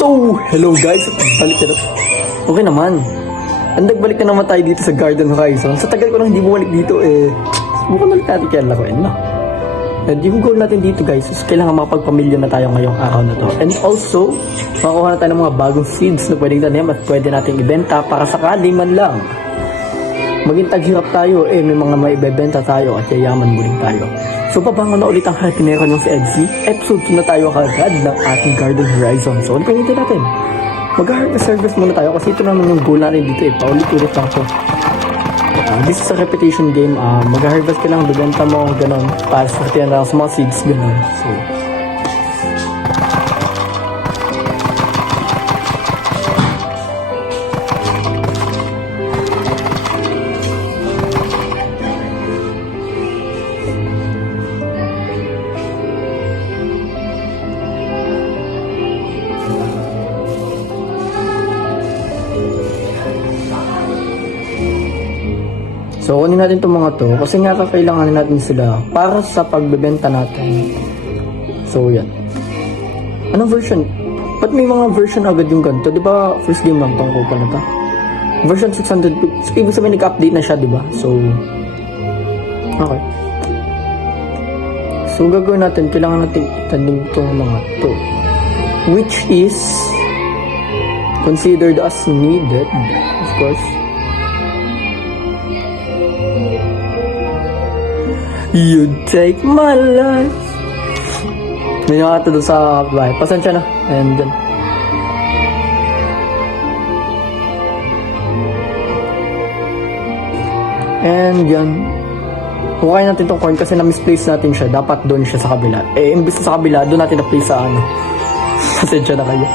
So, hello guys, balik na. Okay naman. Balik na naman tayo dito sa Garden Horizon. Sa tagal ko lang hindi bumalik dito subukan ulit natin kaya lakuin, no? And yung goal natin dito guys is kailangan makapagpamilya na tayo ngayong araw na to. And also, makakuha na tayo ng mga bagong seeds na pwedeng tanim at pwede nating ibenta para sakali man lang maging taghirap tayo, may mga maibebenta tayo at yayaman mo rin tayo. So, pabangon na ulit ang hardinero ng si Edsy. Episode 2 na tayo kagad ng ating Garden Horizon. So, ano pa nito natin? Mag-harvest service muna tayo kasi ito naman yung goal natin dito paulit-ulit lang ito. This is a repetition game. Mag-harvest ka lang, bibenta mo, gano'n. Para sa katiyan lang sa mga seeds, gano'n. So, kunin natin itong mga to kasi nga kakailanganin natin sila para sa pagbebenta natin. So, yan. Anong version? Ba't may mga version agad yung ganito? Diba first game lang itong kupa na ito? Version 600. So, ibig sabihin nag-update na siya, diba? So, okay. So, gagawin natin, kailangan natin itanim itong mga to. Which is considered as needed, of course. You take my life. May nakata doon sa bahay. Pasensya na. And then yan. Hukayin natin tong coin kasi na-misplace natin siya. Dapat doon siya sa kabila. Imbis sa kabila, doon natin na-place sa ano. Pasensya na kayo.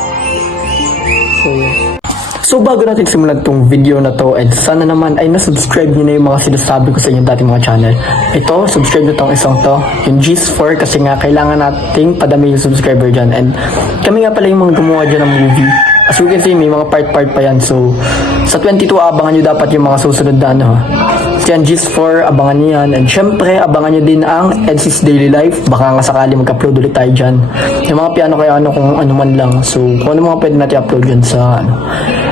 So, bago natin simulan tong video na to, and sana naman ay nasubscribe nyo na yung mga sinasabi ko sa inyong dating mga channel. Ito, subscribe nyo tong isang to, yung G's4, kasi nga kailangan nating padami yung subscriber dyan. And kami nga pala yung mga gumawa dyan ng movie. As you can see, may mga part-part pa yan. So, sa 22, abangan nyo dapat yung mga susunod na ano. So, yan, G's4, abangan nyo yan. And syempre, abangan nyo din ang Edsy's Daily Life. Baka nga sakali mag-upload ulit tayo dyan. Yung mga piano kaya ano kung ano man lang. So, kung ano mga pwede natin upload dyan sa ano.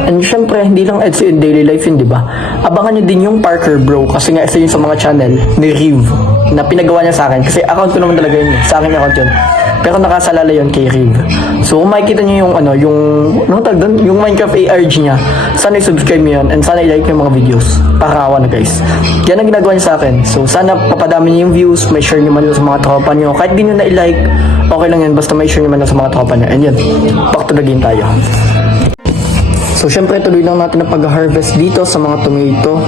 And syempre, hindi lang Edsy in Daily Life yun, di ba? Abangan nyo din yung Parker Bro. Kasi nga, isa yun sa mga channel ni Riv na pinagawa niya sa akin. Kasi account ko naman talaga yun. Sa akin account yun. Pero nakasalala yun kay Riv. So, kung makikita nyo yung ano, yung Minecraft ARG niya, sana i-subscribe nyo yun and sana i-like yung mga videos. Pakakawa na guys. Yan ang ginagawa niya sa akin. So, sana papadami nyo yung views, may share nyo man sa mga tropa nyo. Kahit di nyo na i-like, okay lang yun. Basta may share nyo man sa mga tropa nyo. And yun, back to the game tayo. So, syempre, tuloy lang natin na pag-harvest dito sa mga tomato.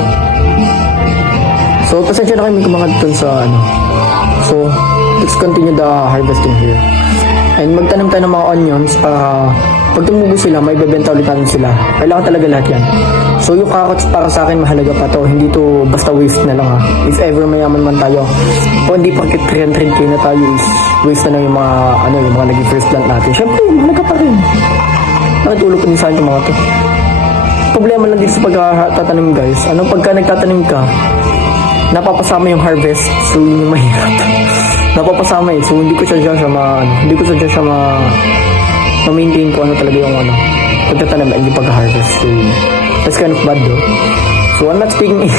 So, pasensya na kayo may kumakat dun sa ano. So, let's continue the harvesting here. And magtanim tayo ng mga onions para pag tumubo sila, may bebenta ulit natin sila. Kailangan talaga lahat yan. So, yung carrots para sa akin mahalaga pa to. Hindi to basta waste na lang ha. If ever mayaman man tayo. O hindi porket 300k na tayo is waste na lang yung mga, yung mga naging first plant natin. Syempre, mahalaga pa rin. Nakitulog ko din sa akin yung mga to. Problema lang dito sa pagkatanim guys. Pagka nagtatanim ka, napapasama yung harvest. So, yun yung mahirap. Napapasama So, hindi ko siya ma-maintain ko talaga yung pagtatanim and yung pagka-harvest. So, that's kind of bad though. So, I'm not speaking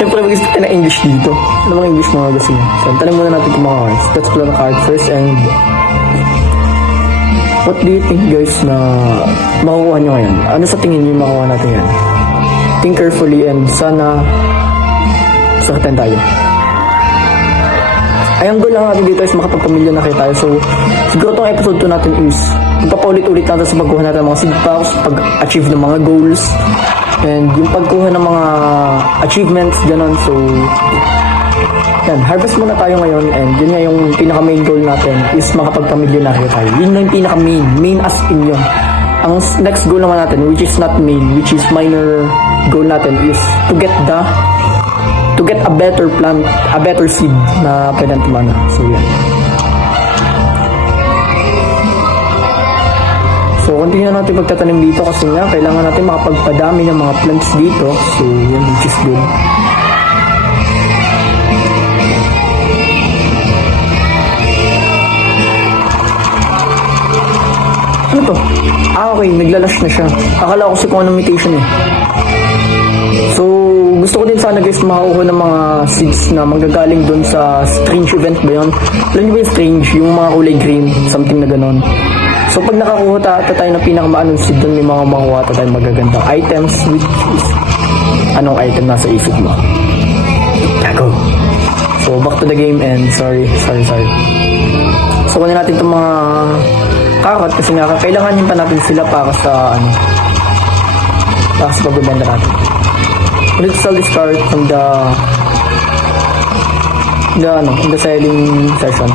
syempre, mag-isip tayo na English dito. Ano mga English mga gusto niya? So, tanim muna natin itong mga cards. Let's play the card first and what do you think guys na makukuha nyo ngayon? Ano sa tingin nyo makukuha natin yan? Think carefully and sana sakitan tayo. Ay, ang goal lang natin dito is makapagpamilya na kayo tayo. So, siguro itong episode 2 natin is magpapaulit-ulit natin sa pagkuha natin ng mga seed packs, pag-achieve ng mga goals, and yung pagkuha ng mga achievements, gano'n. So, yan, harvest muna tayo ngayon and yun nga yung pinaka-main goal natin is makapagpamilya na kayo tayo. Yun yung pinaka-main as in yun. Ang next goal naman natin, which is not main, which is minor goal natin is to get a better plant, a better seed na pwedeng tumana. So, yan. So, continue na natin pagtatanim dito kasi nga, kailangan natin makapagpadami ng mga plants dito. So, yan, which is good. Ano to? Ah, okay. Naglalash na siya. Akala ko kasi kung anong mutation eh. So, gusto ko din sana guys makakuha ng mga seeds na manggagaling doon sa strange event ba yun? Alam niyo ba yung strange? Yung mga kulay green, something na ganon. So, pag nakakuha tayo ng pinakamaanong seed doon, may mga makuha tayo magagandang items, which is anong item nasa isip mo? Go! So, back to the game and sorry. So, kunin natin itong mga kakat kasi nga kailanganin pa natin sila para sa pagbibenta natin. Let's sell this card from the selling session.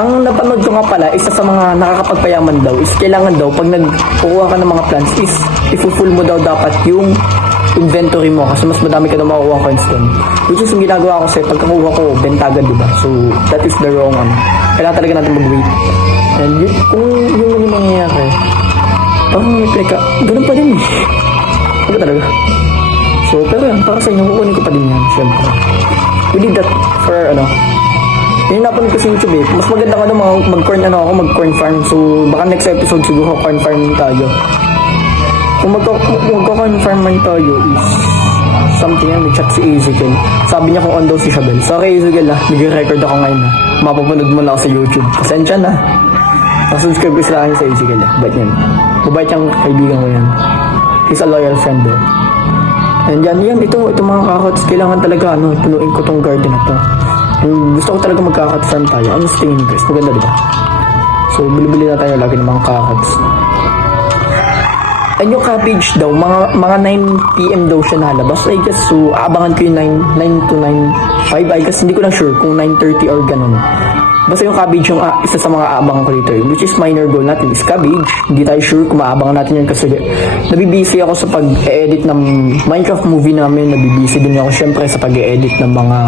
Ang napanood ko nga pala, isa sa mga nakakapagpayaman daw is kailangan daw pag nagkukuha ka ng mga plants is i-full mo daw dapat yung inventory mo kasi mas madami ka na makukuha coins doon. Which is yung ginagawa ko kasi pagkakuha ko, bentagan, diba? So, that is the wrong one. Kailangan talaga natin mag-wait. And kung yung nangyayari, parang may pleka, ganun pa din eh. Ano talaga? So, pero yan, para sa inyo, kukunin ko pa din yan, syempre. We did that for, yung napanood ko sa YouTube eh. Mas maganda ka mag-corn farm. So, baka next episode siguro corn farming tayo. Kung magka-corn farming tayo is something yan, may chat si Ezekiel. Sabi niya kung on daw si Shabel. Sorry Ezekiel nag-record ako ngayon mapapanood mo lang ako sa YouTube. Pasensya na. Subscribe ko sila sa Ezekiel Bait yan. Mabait yung kaibigan ko yan. He's a loyal friend though. And yan, ito mga kakats, kailangan talaga, punuin ko tong garden na to. Gusto ko talaga magkakat farm tayo. Ano sa tingin guys? Maganda diba? So, bili-bili na tayo lagi ng mga kakats. And yung cabbage daw, mga 9 PM daw siya nalabas. I guess, so, aabangan ko yung 9 to 9:05. I guess, hindi ko lang sure kung 9:30 or ganun. Basta yung cabbage yung isa sa mga aabangan ko dito. Which is minor goal natin is cabbage. Hindi tayo sure kung maabangan natin yun kasi nabibisi ako sa pag-edit ng Minecraft movie namin. Nabibisi din ako syempre sa pag-edit ng mga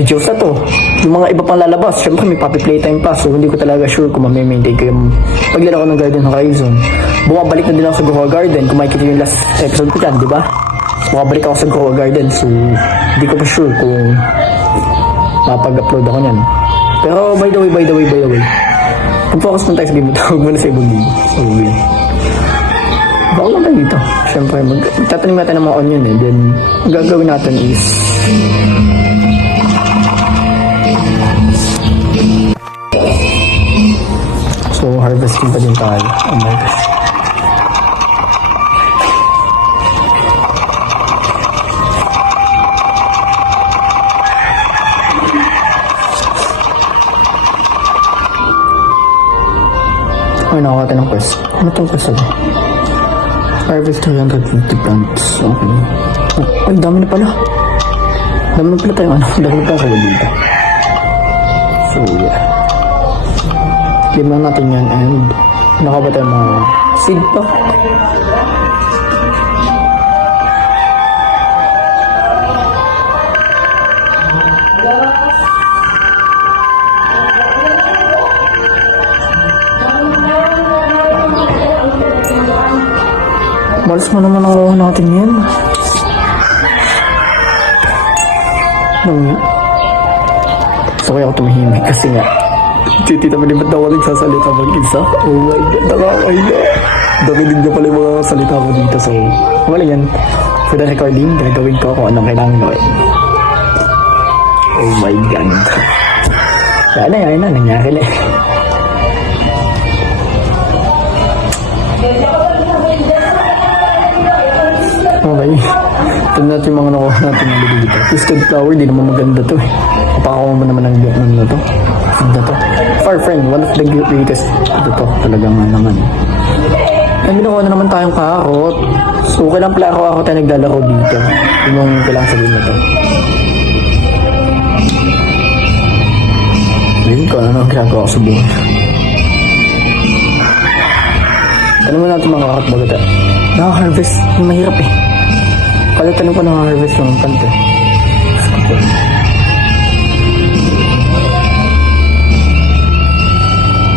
videos na to. Yung mga iba pang lalabas, syempre may puppy playtime pa. So hindi ko talaga sure kung ma-maintain ko yung paglaro ko ng Garden Horizon. Bumabalik na din ako sa Goa Garden. Kung makikita yung last episode ko dyan, di ba? Bumabalik ako sa Goa Garden. So hindi ko pa sure kung mapag-upload ako nyan. Pero by the way, pag-focus mo tayo sa game mo, tawag mo na sa ibang game. So yun. Baka lang tayo dito. Syempre, magtatanim natin ng mga onion eh. Then, gagawin natin is so, harvesting pa din tayo. Oh my gosh. Ay, nakakuha tayo ng quest. Ano itong quest ako? Harvest 350 plants. Okay. Ay, dami na pala. Dami na pala tayo. Dami na pala sa dito. So, yeah. Claim lang natin yan and nakakuha tayo mga seed pack. Malas mo naman nakuha natin yan. So kaya ako tumahimik kasi nga tita pa din ba't daw nagsasalita mag-isa? Oh my God, nakakaya. Dakinig na pala yung mga salita ko dito. So, wala yan. For the recording, gagawin ko kung anong kailangan gawin. Oh my God. Yan na, nangyari na. Okay. Ito natin yung mga nakuha natin ng dito. Twisted flower, di naman maganda to eh. Kapakakuha mo naman ng Vietnam na to. Ganda to. Far friend, one of the greatest. Ito to, talagang naman. Ay, binukuha na naman tayong karot. So, kailang pala ako tayo naglalaro dito. Yung kailangan sabihin na to. Ayun ko, ano ang ginagawa ko sa buhay. Alam mo natin mga karot baga tayo. Naka-harvest, mahirap eh. Palitan ko naka-harvest ng kante.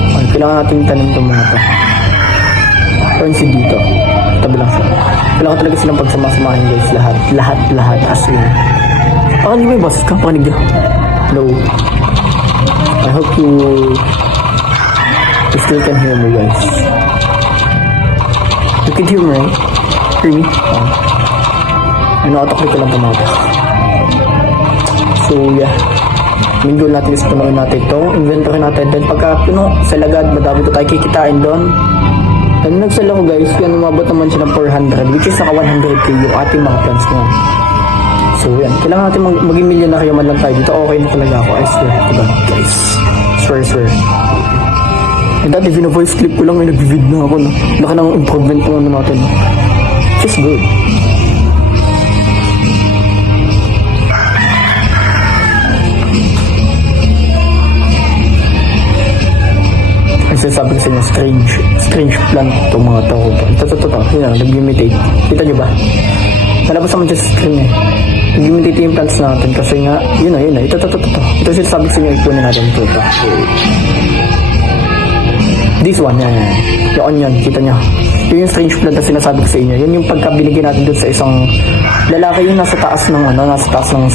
Okay, kailangan natin tanim itong mga ito. Corn seed dito. Tabi lang siya. Kailangan talaga silang pagsamasamahin guys. Lahat. As in. Baka hindi may boses ka. Pakinig ka. Hello. I hope you still can hear me, guys. You can hear me, right? Hear me? Auto-click ko lang pumunta. So, yeah. Main goal natin is punuin natin itong inventory natin. Then pagka puno sa lagad, madami ko tayo kikitain doon. Then nagsala ko, guys, kaya umabot naman siya ng 400, which is naka 100k yung ating mga plans na. So, yan. Kailangan natin maging milyonaryo man lang tayo dito. Okay na talaga ako. I swear. Diba, guys? Swear. And dati, voice clip ko lang, nag-vid na ako. No? Laki ng improvement ko natin. Just good. Kasi sabi ko sa inyo, strange plant itong mga tao ko. Ito. Yun lang, nag-imitate. Kita nyo ba? Nalabas naman dyan sa screen eh. Nag-imitate yung plants natin kasi nga, yun na. Ito. Ito sabi ko sa inyo, ipunin natin ito. This one, yan. Yung onion, kita nyo. Yun yung strange plant na sinasabi ko sa inyo. Yun yung pagkabinigyan natin doon sa isang lalaki yung nasa taas ng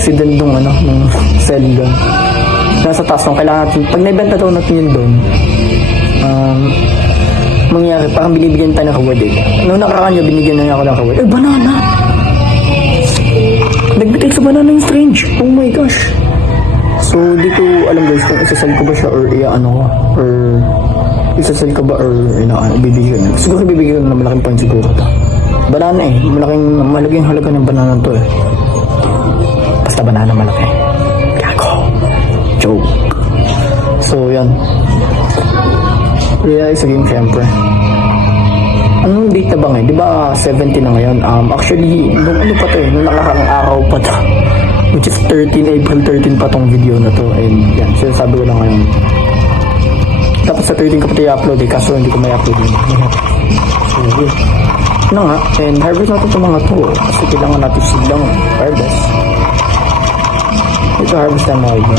sidendong ng cell doon. Nasa taas nung kailangan natin, pag naibenta daw natin yun doon, mangyari, parang binibigyan tayo ng reward eh. Noong nakaraan nyo, binigyan na niya ako ng reward. Banana! Nagbitay sa banana yung strange. Oh my gosh! So, di ko alam guys kung isasal ko ba siya or isasal ko ba or bibigyan. Siguro bibigyan na malaking point siguro ito. Banana eh. Malaking halaga ng banana to eh. Basta banana malaki. Joke. So, yan. Realize again, syempre. Anong date na ba ngayon? Di ba 17 na ngayon? Actually, nung pa to eh. Nung nakakang araw pa to. Which is April 13 pa tong video na to. And yan, sinasabi ko lang ngayon. Tapos sa 13 ko pa i-upload eh. Kaso hindi ko may upload yun. So, yun. Ano nga? And harvest natin itong mga to. Kasi kailangan natin silang harvest. Ito harvest na mga ito.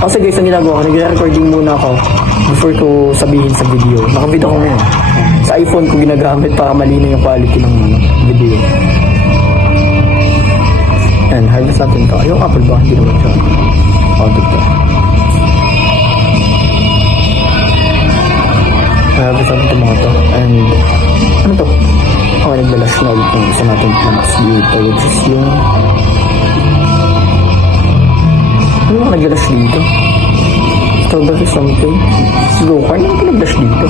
Kasi guys, ang ginagawa ko, nag-recording muna ako before ko sabihin sa video. Naka-video ko ngayon. Sa iPhone ko ginagamit para malinaw yung quality ng video. And harvest natin ito. Yung apple ba? Hindi naman siya. Dito. Harvest natin ito mga to. And ano to? Naglalas na ulit yung isa natin plants dito. Which is yung ano ka naglalas dito? Strawberry something? Slow corn? Ano ka naglalas dito?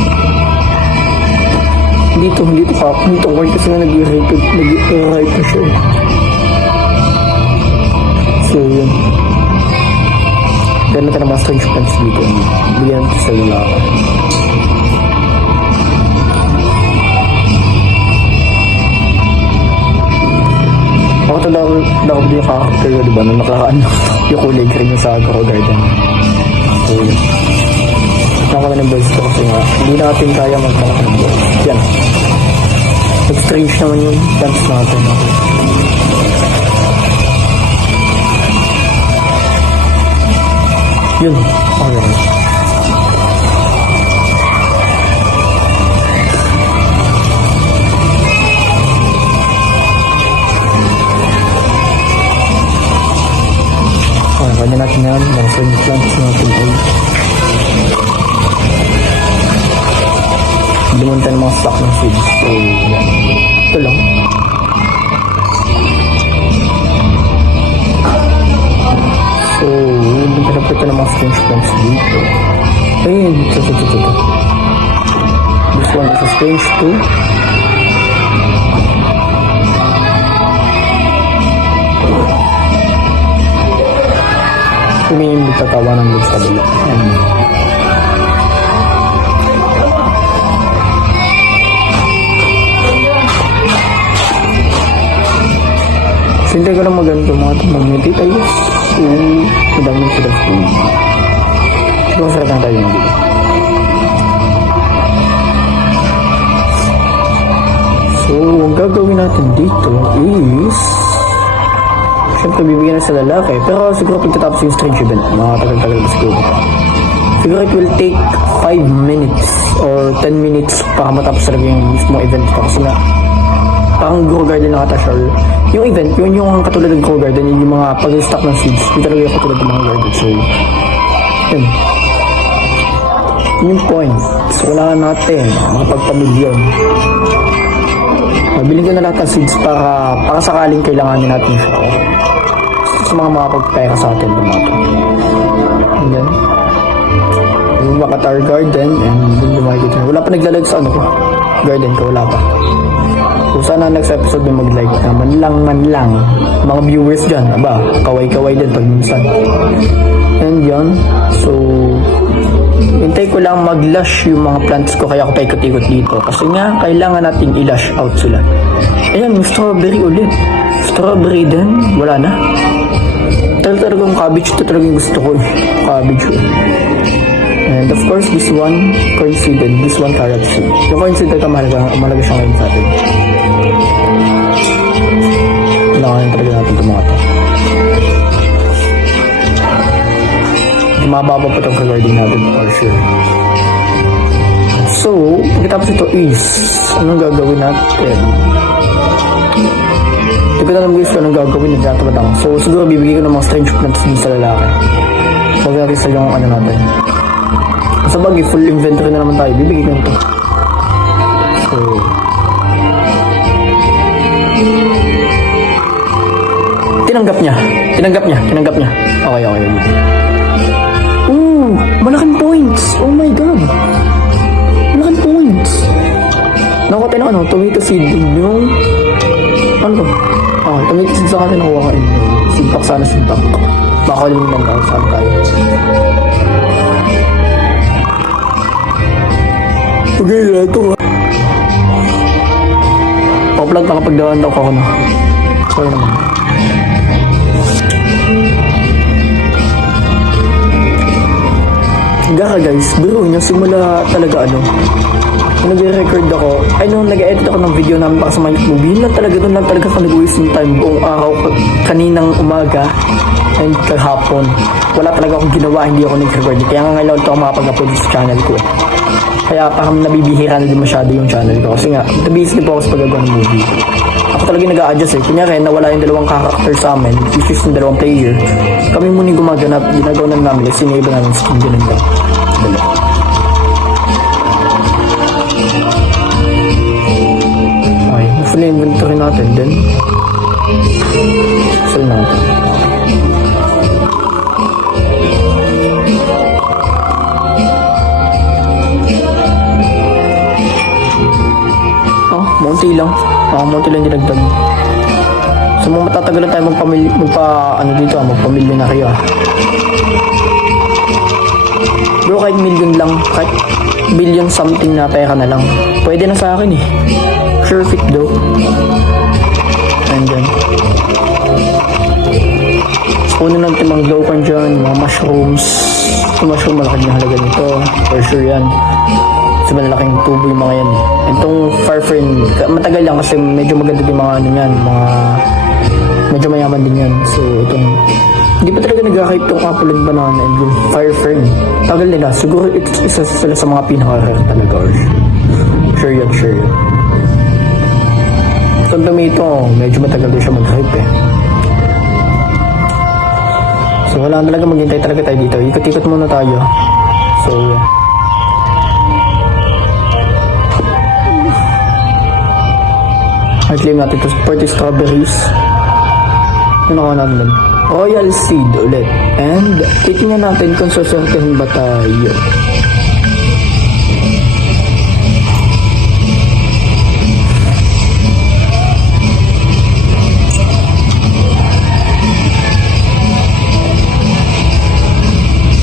Dito corn kasi nga nag-ripe na siya. So yun. Ganun ka na mga strange plants dito. Bigyan natin sa lalaki. Ako ito daw yung character ko, diba? Nung nakaano yung kulay green yung sa Agro Garden. So, yun. Ito kami ng voice ko kasi nga, hindi natin kaya magkalak ng voice. Yan. Nag-strange naman yung plants natin. Yun. Okay. Kanya natin yan, mga friend plants natin ay dumunta ng mga stock ng seeds. So, yan. Ito lang. So, pinapita ng mga strange plants dito. Ayun, ito. This one is a strange too. May magtatawa ng looks kabila. So, hindi ko lang maganda mga mag-meditate ayos. So, madami sila food. So, masarap na tayo yung video. So, ang gagawin natin dito is siyempre bibigyan na sa lalaki, pero siguro pagkatapos yung strange event, makatagal-tagal na siguro. Siguro it will take 5 minutes or 10 minutes para matapos talaga yung mismo event ko kasi nga parang grow garden na ata siya. Yung event, yun yung katulad ng grow garden, yun yung mga pag-stock ng seeds. Yun talaga yung katulad ng mga garden. So, yun. Yun yung point. So, kailangan natin makapagpamilyon. Mabiling ko na lahat ng seeds para sakaling kailanganin natin siya. Sa mga makapagpera sa atin na mga to. And then, yung Makatar Garden, and dun lumakikita. Wala pa naglalag sa ano ko. Garden ko, wala pa. So, sana next episode may mag-like na man lang. Mga viewers dyan, aba, kaway-kaway din pag minsan. And yun, so, hintay ko lang mag-lush yung mga plants ko kaya ako paikot-ikot dito. Kasi nga, kailangan natin i-lush out sila. Ayan, yung strawberry ulit. Strawberry din, wala na. Talagang cabbage, ito talagang gusto ko. Cabbage. And of course, this one, corn seed, and this one, carrot seed. Yung corn seed talaga mahalaga siya ngayon sa atin. Kailangan talaga natin ito mga ito. Mababa pa itong regarding natin for sure. So, pagkatapos ito is, anong gagawin natin? Hindi ko na alam guys kung anong gagawin, nagkatapat ako. So, siguro bibigay ko ng mga strange plants din sa lalaki. Huwag natin sa yung ano natin. Sa bagay, full inventory na naman tayo. Bibigay ko nito. So, tinanggap niya. Okay. Ooh, malaking points. Oh my god. Malaking points. Nakuha tayo ng tomato seed. Yung, ano to? Tomato seed sa atin nakuha kain. Seedpack sana, seedpack. Baka limin lang tayo. Saan tayo? Okay, ito ha. Papalag nakapagdawaan daw ako na. Sorry naman. Gaka guys, biro nyo, simula talaga nag-record ako, nag-edit ako ng video namin para sa Minecraft movie, doon lang talaga ako nag-waste ng time buong araw, kaninang umaga, and kahapon. Wala talaga akong ginawa, hindi ako nag-record. Kaya nga ngayon ito ako makapag-upload sa channel ko. Kaya parang nabibihira na din masyado yung channel ko. Kasi nga, nabihis din po ako sa pagagawa ng movie. Ako talaga nag-a-adjust Kunyari, nawala yung dalawang character sa amin, which is yung dalawang player. Kami muna yung gumaganap, ginagawa na namin, kasi sinaiba namin skin din lang. Okay, na-full inventory natin din. Full natin. Monty lang dinagdag. So matatagalan tayo magpamilyon na kayo Bro, kahit million lang, kahit billion something na pera na lang, pwede na sa akin sure fit though. And then puno natin mga glow pan dyan, mga mushrooms. Yung mushroom, malaki na halaga nito for sure yan. Kasi malalaking tubo yung mga yan Itong farfern, matagal lang kasi medyo maganda din mga medyo mayaman din yan. So itong, hindi pa talaga nagkakait itong apple and banana and yung farfern. Tagal nila, siguro isa sila sa mga pinaka-rare talaga or sure yan. Itong tomato, medyo matagal din siya mag-hype So wala talaga, maghintay talaga tayo dito. Ikot-ikot muna tayo. So i-claim natin ito 40 strawberries. Ano nakuha natin doon? Royal seed ulit. And titingnan natin kung sasertehin ba tayo.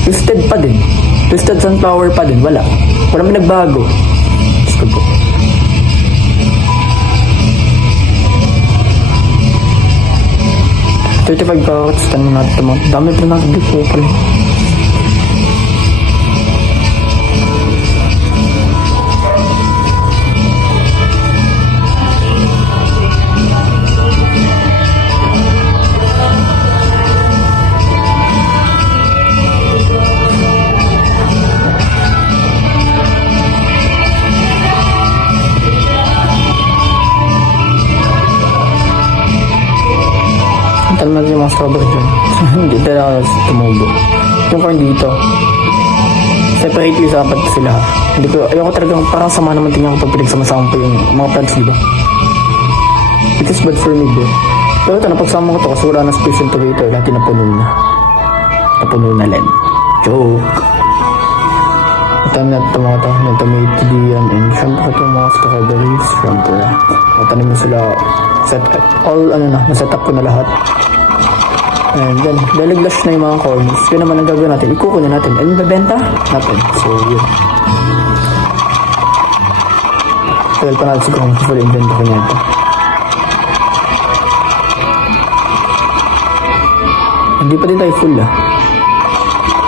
Twisted pa din. Twisted sunflower pa din. Walang pinagbago. Gusto ko. $35 carrots. Tanong natin ito. Dami pa natin dito pala. strawberry dyan. Hindi talaga tumubo. Yung corn dito. Separately dapat sila. Hindi ko, ayoko talagang parang sama naman tingnan ko pag pinagsama-sama pa yung mga plants, diba? It is bad for me, bro. Pero ito, napagsama ko to kasi wala na space yung tomato. Lahat napuno na. Napuno na len. Joke. Matanim natin ito mga to. May tomato diyan. And syempre ito mga strawberries. Syempre. Matanim na sila. Naset up ko na lahat. And then, laliglash na yung mga corns. Yun naman ang gagawin natin. Ikuko na natin. And babenta natin. So, yun. Tagal pa natin siguro kung full inventory niya ito. Hindi pa din tayo full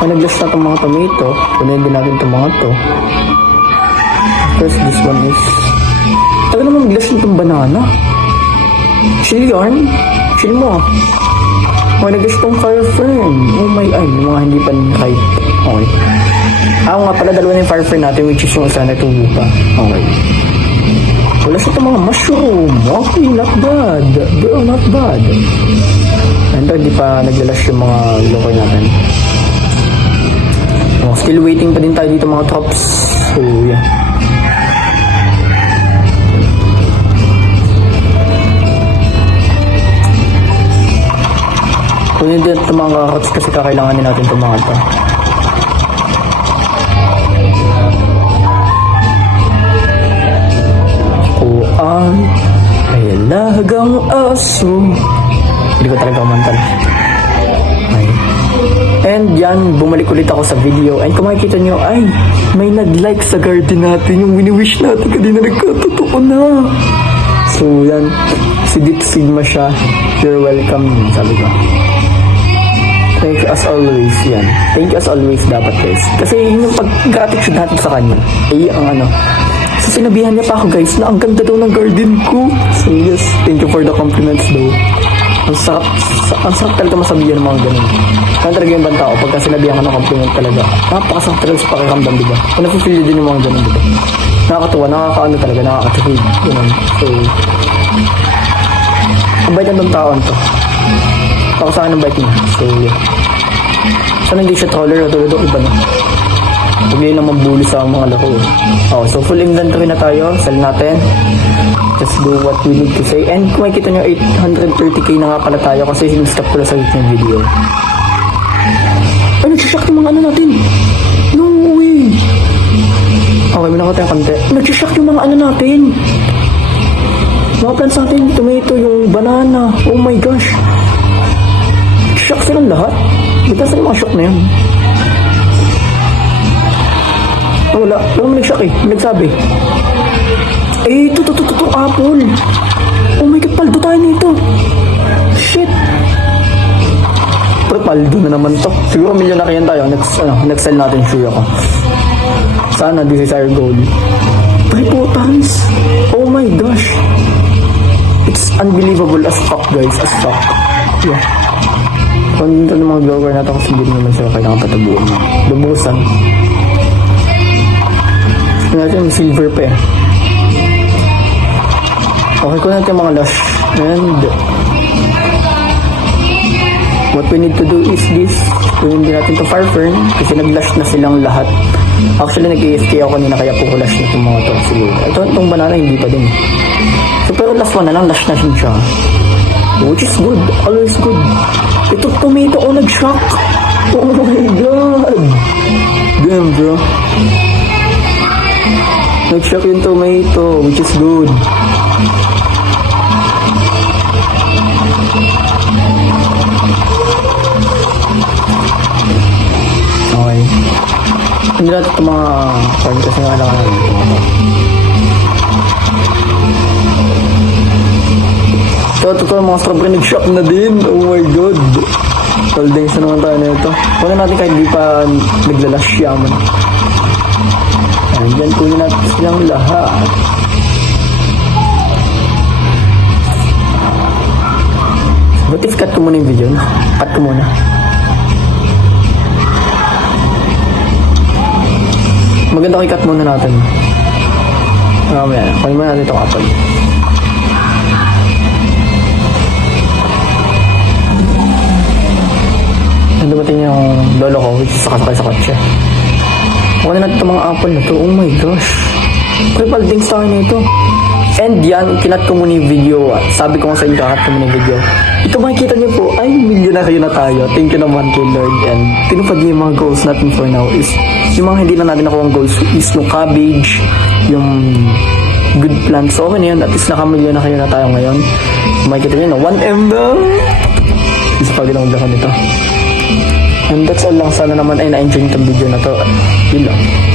Pag naglash na itong mga tomato, punayin din natin itong mga to. First, this one is... Tagal naman maglash nitong banana. Chill yarn. Chill mo Mga nag-guess tong fire fern. Oh my, yung mga hindi pa kahit. Okay. Nga pala, dalawa na yung fire fern natin, which is yung isa na tubo pa. Okay. Wala siya itong mga mushroom. Okay, not bad. Bro, not bad. And hindi pa naglalash yung mga lokoy natin. Still waiting pa din tayo dito mga tops. So, yeah. Kunin din itong mga carrots kasi kakailanganin natin itong mga ito. Kuan ay alagang aso. Hindi ko talaga umantal. Ay. And yan, bumalik ulit ako sa video. And kung makikita nyo, ay, may nag-like sa garden natin. Yung wini-wish natin kanina nagkatotoo na. So yan, si Deep Sigma siya. You're welcome, sabi ko. Thank you as always, yan. Thank you as always dapat, guys. Kasi yun yung pag-gratitude natin sa kanya. Ang So sinabihan niya pa ako, guys, na ang ganda daw ng garden ko. So yes, thank you for the compliments though. Ang sarap talaga masabihan ng mga ganun. Kaya talaga yung banta ko, pagka sinabihan ka ng compliment talaga, napakasarap talaga sa pakiramdam, diba? Kung napipili din yung mga ganun, diba? Nakakatuwa, nakakaano talaga, nakakatuwid. Ganun. So, ang bait ng taon to. Ako sa akin ng bike niya. So, yeah. Sana hindi siya taller o tulad o iba na. Huwag yun lang mabuli sa mga lako. Oh, so, full inventory na tayo. Sell natin. Just do what we need to say. And kung makikita nyo, 830k na nga pala tayo kasi sinustop ko na sa ng video. Ay, nagsishock yung mga ano natin. No way. Okay, minakot tayong kante. Nagsishock yung mga ano natin. Mga plants natin. Tomato, yung banana. Oh my gosh. Shock silang lahat. Bigla sa yung mga shock na yun. Oh, wala naman nag-shock eh. Nagsabi. Eh, ito, apple. Oh my god, paldo tayo nito. Shit. Pero paldo na naman to. Siguro milyon na kayan tayo. Next sell natin, sure ako. Sana, this is our goal. Tripotans. Oh my gosh. It's unbelievable as fuck, guys. As fuck. Yeah. Kung dito ng mga vlogger natin kasi hindi naman sila kailangan patabuan na. Lubusan. Natin silver pa eh. Okay ko natin mga lush. And what we need to do is this. Kunin din natin to fire fern kasi nag-lush na silang lahat. Actually nag-AFK ako kanina kaya pukulas na itong mga to. Siguro. Itong banana hindi pa din. So pero last one na lang, lush na siya. Which is good. Always good. Ito tomato o nag-shock. Oh my god. Damn bro. Nag-shock yung tomato which is good. Okay. Hindi natin ito mga corn kasi nga lang natin ito. Totoo mga strawberry nag-shock na din. Oh my god. Holdings na naman tayo na ito. Wala natin kahit di pa naglalash yaman. Ayan, dyan kunin natin silang lahat. But if cut ko muna yung video, cut ko muna. Maganda ko i-cut muna natin. Mamaya, kunin muna natin ito kapal. dumating yung lolo ko, which is sakasakay sa kotse. Kuha na natin itong mga apple na to. Oh my gosh. Triple dings tayo na ito. And yan, kinat ko muna yung video. Sabi ko nga sa inyo, kakat ko muna yung video. Ito makikita niyo po, ay, milyonaryo na tayo. Thank you naman kay Lord. And tinupad niyo yung mga goals natin for now is, yung mga hindi na natin nakuha ang goals is yung cabbage, yung good plants. So, okay na yun. At least nakamilyon na kayo na tayo ngayon. Makikita niyo na, 1M na. Is pag ginawag ako nito. And that's all lang. Sana naman ay na-enjoy itong video na to. Yun lang.